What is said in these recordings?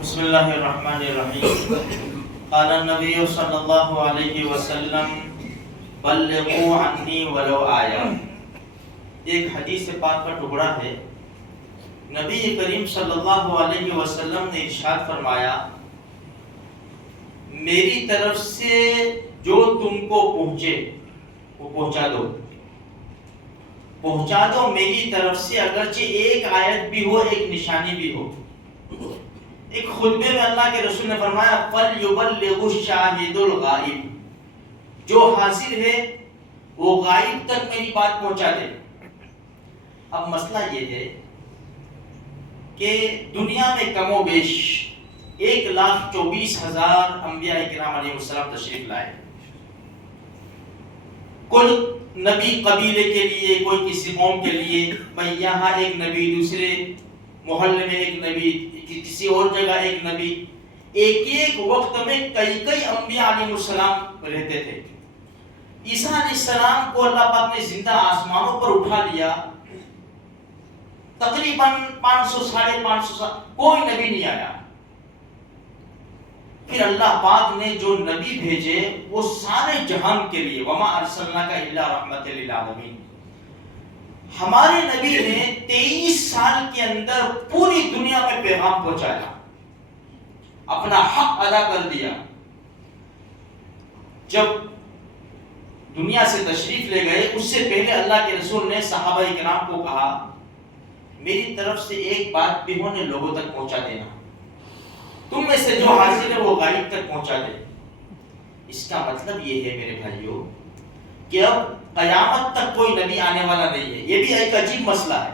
بسم اللہ الرحمن الرحیم قال النبی صلی اللہ علیہ وسلم بلغوا عنی ولو آیا۔ ایک حدیث پاک کا ٹکڑا ہے۔ نبی کریم صلی اللہ علیہ وسلم نے ارشاد فرمایا، میری طرف سے جو تم کو پہنچے وہ پہنچا دو میری طرف سے، اگرچہ ایک آیت بھی ہو، ایک نشانی بھی ہو۔ ایک خطبے میں اللہ کے رسول نے فرمایا فَلْيُبَلِّغُ الشَّاهِدُ الْغَائِبُ، جو حاضر ہے وہ غائب تک میری بات پہنچا دے۔ اب مسئلہ یہ ہے کہ دنیا میں کم و بیش 1,24,000 انبیاء کرام علیہ السلام تشریف لائے۔ کوئی نبی قبیلے کے لیے، کوئی کسی قوم کے لیے، بھئی یہاں ایک نبی، دوسرے محلے میں ایک نبی، کسی اور جگہ ایک نبی، ایک وقت میں کئی انبیاء علیہ السلام رہتے تھے۔ عیسیٰ علیہ السلام کو اللہ پاک نے زندہ آسمانوں پر اٹھا لیا، تقریباً 500-550 سال کوئی نبی نہیں آیا۔ پھر اللہ پاک نے جو نبی بھیجے وہ سارے جہان کے لیے، وَمَا أَرْسَلْنَاكَ إِلَّا رَحْمَةً لِلْعَالَمِينَ۔ ہمارے نبی نے 23 سال کے اندر پوری دنیا میں پیغام پہنچایا، اپنا حق ادا کر دیا۔ جب دنیا سے تشریف لے گئے اس سے پہلے اللہ کے رسول نے صحابہ کرام کو کہا، میری طرف سے ایک بات بھی ہو نے لوگوں تک پہنچا دینا، تم میں سے جو حاضر ہے وہ غائب تک پہنچا دے۔ اس کا مطلب یہ ہے میرے بھائیوں کہ اب قیامت تک کوئی نبی آنے والا نہیں ہے۔ یہ بھی ایک عجیب مسئلہ ہے۔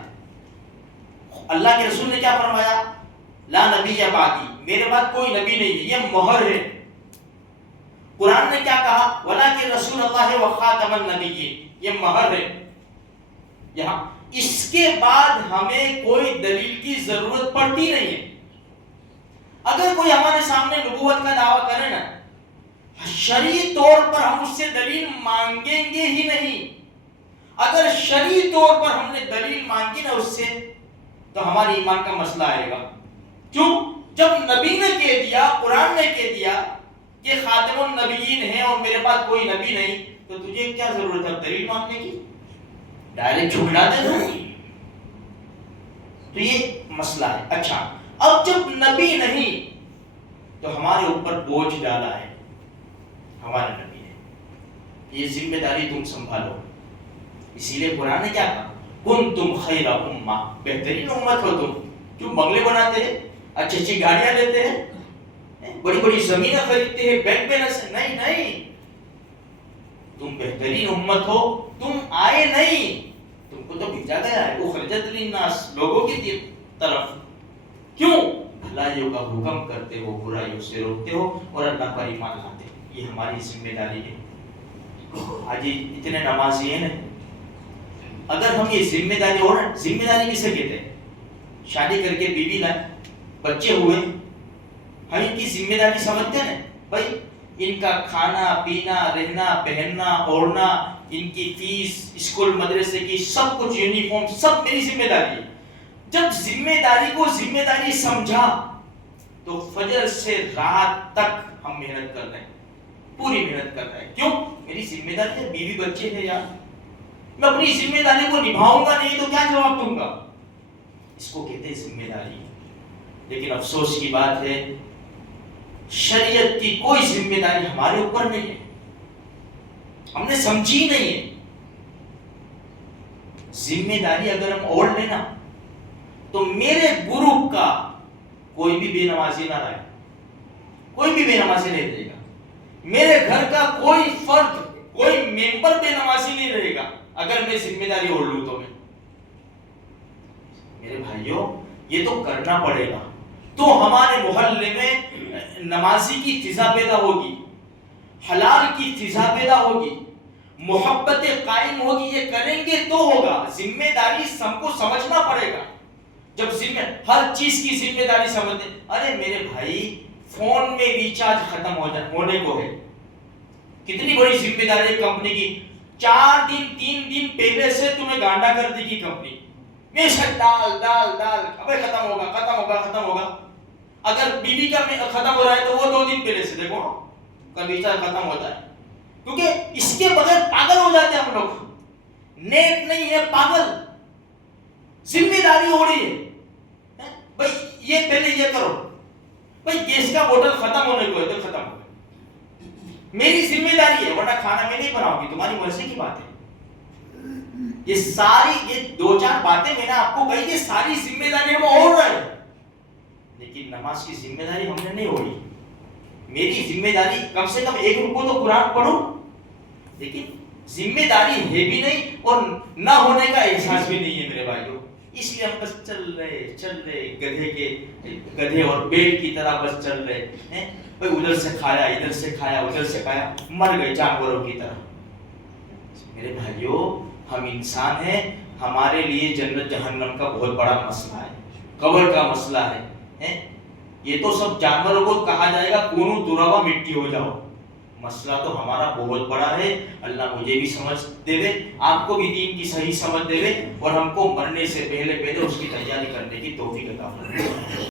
اللہ کے رسول نے کیا فرمایا؟ لا نبی بعدی، میرے بعد کوئی نبی نہیں ہے، یہ مہر ہے۔ قرآن نے کیا کہا؟ وَلَٰكِن رسول اللہ وَخَاتَمَ النَّبِيِّينَ، یہ مہر ہے۔ یہاں اس کے بعد ہمیں کوئی دلیل کی ضرورت پڑتی نہیں ہے۔ اگر کوئی ہمارے سامنے نبوت کا دعویٰ کرے نا، شرعی طور پر ہم اس سے دلیل مانگیں گے ہی نہیں۔ اگر شرعی طور پر ہم نے دلیل مانگی نا اس سے، تو ہمارے ایمان کا مسئلہ آئے گا۔ کیوں؟ جب نبی نے کہہ دیا، قرآن نے کہہ دیا کہ خاتم النبیین ہے اور میرے پاس کوئی نبی نہیں، تو تجھے کیا ضرورت ہے دلیل مانگنے کی؟ ڈائریکٹ جھگڑا دے دو۔ تو یہ مسئلہ ہے۔ اچھا، اب جب نبی نہیں تو ہمارے اوپر بوجھ ڈالا ہے، ہمارے نبی نے، یہ ذمہ داری تم سنبھالو۔ اسی لیے قرآن نے کیا کہا؟ کنتم خیر امہ، بہترین امت ہو تم۔ کیوں بنگلے بناتے ہیں، اچھی اچھی گاڑیاں لیتے ہیں، بڑی بڑی زمینیں خریدتے ہیں، بینک بیلنس ہے؟ نہیں، تم بہترین امت ہو۔ تم آئے نہیں، تم کو تو بھیجا گیا ہے، اخرجت للناس، لوگوں کی طرف۔ کیوں؟ بھلائیوں کا حکم کرتے ہو، برائیوں سے روکتے ہو اور اللہ پر ایمان لاتے ہو۔ یہ ہماری ذمہ داری ہے۔ آج اتنے نمازی ہیں، اگر ہم یہ ذمہ داری، اور ذمہ داری کسے کہتے ہیں؟ شادی کر کے بیوی لائے، بچے ہوئے، ہم ان کی ذمہ داری سمجھتے ہیں بھائی ان کا کھانا پینا، رہنا، پہننا، اوڑھنا، ان کی فیس، اسکول مدرسے کی سب کچھ، یونیفارم، سب میری ذمہ داری ہے۔ جب ذمہ داری کو ذمہ داری سمجھا تو فجر سے رات تک ہم محنت کر رہے ہیں، پوری محنت کر رہے ہیں۔ کیوں؟ میری ذمہ داری ہے، بیوی بچے ہیں یار، میں اپنی ذمہ داری کو نبھاؤں گا نہیں تو کیا جواب دوں گا؟ اس کو کہتے ہیں ذمہ داری۔ لیکن افسوس کی بات ہے شریعت کی کوئی ذمہ داری ہمارے اوپر نہیں ہے، ہم نے سمجھی نہیں ہے۔ ذمہ داری اگر ہم اوڑھ لینا تو میرے گروپ کا کوئی بھی بے نمازی نہ رہے، کوئی بھی بے نمازی نہیں رہے گا۔ میرے گھر کا کوئی فرد، کوئی ممبر بے نمازی نہیں رہے گا اگر میں ذمہ داری اوڑھ لوں تو۔ میرے بھائیوں یہ تو کرنا پڑے گا، تو ہمارے محلے میں نمازی کی فضا پیدا ہوگی، حلال کی فضا پیدا ہوگی، محبت قائم ہوگی۔ یہ کریں گے تو ہوگا۔ ذمہ داری سب کو سمجھنا پڑے گا۔ جب ہر چیز کی ذمہ داری سمجھتے، ارے میرے بھائی فون میں ریچارج ختم ہونے کو ہے، کتنی بڑی ذمہ داری ہے کمپنی کی۔ 4 دن 3 دن پہلے سے تمہیں گانڈا کر دے گی کمپنی، ڈال ابے ختم ہوگا۔ اگر بیوی کا ختم ہو رہا ہے تو وہ 2 دن پہلے سے دیکھو کلیجہ ختم ہوتا ہے، کیونکہ اس کے بغیر پاگل ہو جاتے ہیں ہم لوگ. نیک نہیں ہے، پاگل. ذمہ داری ہو رہی ہے بھائی یہ پہلے یہ کرو، بھائی گیس کا بوتل ختم ہونے کو ہے تو ختم ہو گیا، میری ذمہ داری ہے، ورنہ کھانا میں نہیں بناؤں گی، تمہاری مرضی کی بات ہے. یہ ساری یہ 2-4 باتیں میں نے آپ کو کہی، یہ ساری ذمہ داری ہم اوڑھ رہے ہیں، لیکن نماز کی ذمہ داری ہم نے نہیں اوڑھی. میری ذمہ داری کم سے کم 1 رکوع تو قرآن پڑھو، لیکن ذمہ داری ہے بھی نہیں اور نہ ہونے کا احساس بھی نہیں ہے میرے بھائیوں. اس لیے ہم بس چل رہے گدھے اور بیل کی طرح بس چل رہے ہیں. بھائی ادھر سے کھایا، ادھر سے کھایا، ادھر سے کھایا، مر گئے جانوروں کی طرح. میرے بھائیوں ہم انسان ہیں، ہمارے لیے جنت جہنم کا بہت بڑا مسئلہ ہے، قبر کا مسئلہ ہے. یہ تو سب جانوروں کو کہا جائے گا کونو ترابا مٹی ہو جاؤ، مسئلہ تو ہمارا بہت بڑا ہے. اللہ مجھے بھی سمجھ دے وے، آپ کو بھی دین کی صحیح سمجھ دے وے، اور ہم کو مرنے سے پہلے اس کی تیاری کرنے کی توفیق عطا فرمائے.